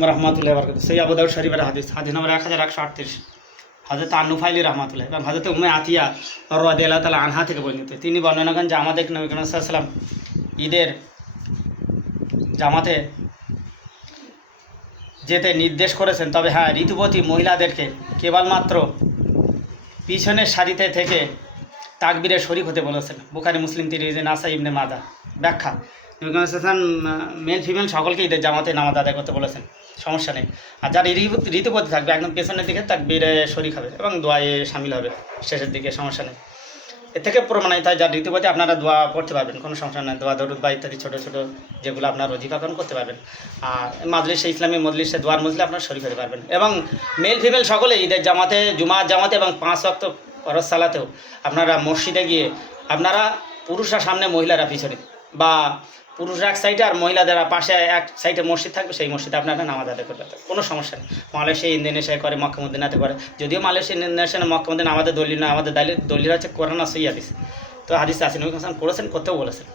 রহমতুল্লাহ বরকত সই আবুদাউদ শরীফের হাদিস হাদিস নম্বর এক হাজার একশো আটত্রিশ। হজরত আনুফাইলি রহমতুল্লাহ এবং হজরত উমে আতিয়া রদি আল্লাহ তালা আনহা থেকে বর্ণিত। তিনি বর্ণনা করেন যে আমাদের নবী সাল্লাম ঈদের জামাতে যেতে নির্দেশ করেছেন। তবে হ্যাঁ ঋতুবতী মহিলাদেরকে কেবলমাত্র পিছনের সারিতে থেকে তাকবীরে শরিক হতে বলেছেন। বুখারি, মুসলিম তিরিজে নাসা ইবনে মাদা ব্যাখ্যা নবী মেল ফিমেল সকলকে ঈদের জামাতে নামাজ আদায় করতে বলেছেন। সমস্যা নেই। আর যার ঋতু- ঋতুপতি থাকবে, একদম পেছনের দিকে তাকবীরে শরিক হবে এবং দোয়ায়ে সামিল হবে। শেষের দিকে সমস্যা নেই। এ থেকে প্রমাণিত হয় যার ঋতুপতি, আপনারা দোয়া পড়তে পারবেন, কোনো সমস্যা নেই। দোয়া, দরুদ, বা ইত্যাদি ছোটো ছোটো যেগুলো আপনার অধিকাকরণ করতে পারবেন। আর মজলিসে ইসলামী মজলিসে দোয়ার মজলে আপনারা শরীর হতে পারবেন। এবং মেল ফিমেল সকলে ঈদের জামাতে, জুমার জামাতে এবং পাঁচ ওয়াক্ত ফরজ সালাতেও আপনারা মসজিদে গিয়ে, আপনারা পুরুষরা সামনে মহিলারা পিছনে বা পুরুষরা এক সাইডে আর মহিলাদের পাশে এক সাইডে মসজিদ থাকবে, সেই মসজিদে আপনারা নামাজ আদায় করবে কোনো সমস্যা নেই। মালয়েশিয়া, ইন্দোনেশিয়া করে মক্কামুদ্দিনাতে করে। যদিও মালয়েশিয়া, ইন্দোনেশিয়া মক্কামুদ্দিন আমাদের দলিল না, আমাদের দলিল দলিল হচ্ছে কোরআন সই হাদিস। তো হাদিস আসেন করেছেন, করতেও বলেছেন।